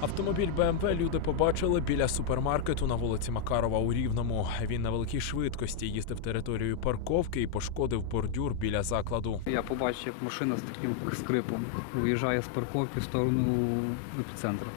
Автомобіль БМВ люди побачили біля супермаркету на вулиці Макарова у Рівному. Він на великій швидкості їздив територією парковки і пошкодив бордюр біля закладу. Я побачив, як машина з таким скрипом виїжджає з парковки в сторону епіцентру.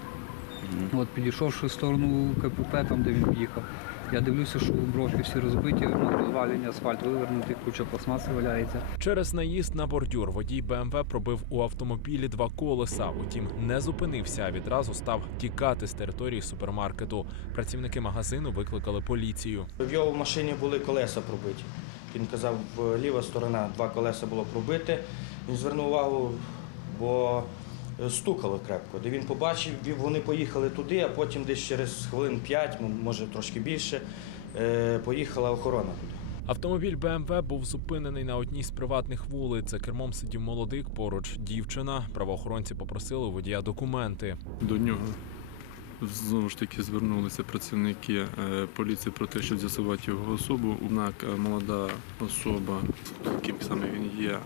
От підійшовши в сторону КПП, там де він їхав, я дивлюся, що бровки всі розбиті, ну, розвалені, асфальт вивернутий, куча пластмаси валяється. Через наїзд на бордюр водій БМВ пробив у автомобілі два колеса. Утім, не зупинився, а відразу став тікати з території супермаркету. Працівники магазину викликали поліцію. В його машині були колеса пробиті. Він казав, в ліва сторона два колеса було пробите. Він звернув увагу, бо стукало крепко. Де він побачив, вони поїхали туди, а потім десь через хвилин 5, може трошки більше, е, поїхала охорона туди. Автомобіль БМВ був зупинений на одній з приватних вулиць. За кермом сидів молодик, поруч дівчина. Правоохоронці попросили водія документи. До нього знову ж таки звернулися працівники е, поліції про те, щоб з'ясувати його особу. Однак е, молода особа, ким саме він є, е,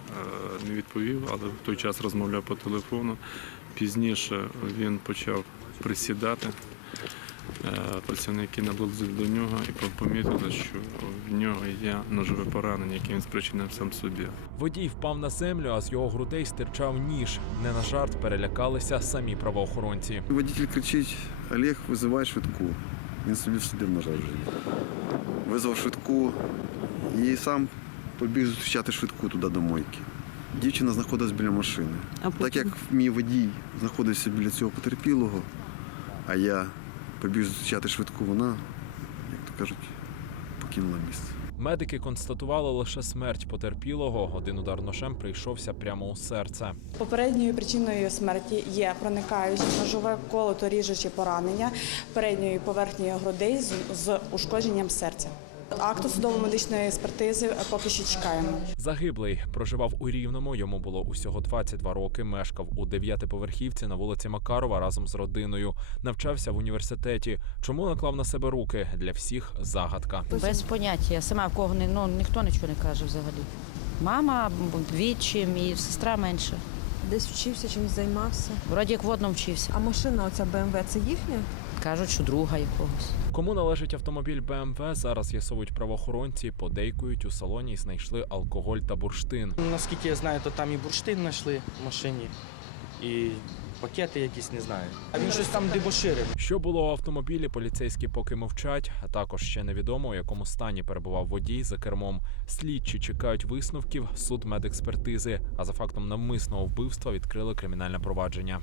не відповів, але в той час розмовляв по телефону. Пізніше він почав присідати. Е, Працівники наблизили до нього і помітили, що в нього є ножове поранення, яке він спричинив сам собі. Водій впав на землю, а з його грудей стирчав ніж. Не на жарт перелякалися самі правоохоронці. Водитель кричить: Олег, визивай швидку. Він собі всадив ножа в живіт. Визвав швидку і сам побіг зустрічати швидку туди до мойки. Дівчина знаходилась біля машини. Так як мій водій знаходився біля цього потерпілого, а я побіг зустрічати швидку, вона, як то кажуть, покинула місце. Медики констатували лише смерть потерпілого. Один удар ножем прийшовся прямо у серце. Попередньою причиною смерті є проникаюче ножове колото ріжучі поранення передньої поверхні грудей з, з ушкодженням серця. Акту судово-медичної експертизи поки що чекаємо. Загиблий проживав у Рівному. Йому було усього 22 роки. Мешкав у дев'ятиповерхівці на вулиці Макарова разом з родиною. Навчався в університеті. Чому наклав на себе руки? Для всіх загадка. Без поняття. Я сама в кого не ну ніхто нічого не каже взагалі. Мама відчим і сестра менше. Десь вчився, чимось займався. Вроді як водно вчився. А машина, оця БМВ, це їхня? Кажуть, що друга якогось. Кому належить автомобіль БМВ, зараз з'ясовують правоохоронці. Подейкують у салоні і знайшли алкоголь та бурштин. Наскільки я знаю, то там і бурштин знайшли в машині, і пакети якісь не знаю. А він щось там дебоширив. Що було у автомобілі, поліцейські поки мовчать. А також ще невідомо, у якому стані перебував водій за кермом. Слідчі чекають висновків судмедекспертизи. А за фактом навмисного вбивства відкрили кримінальне провадження.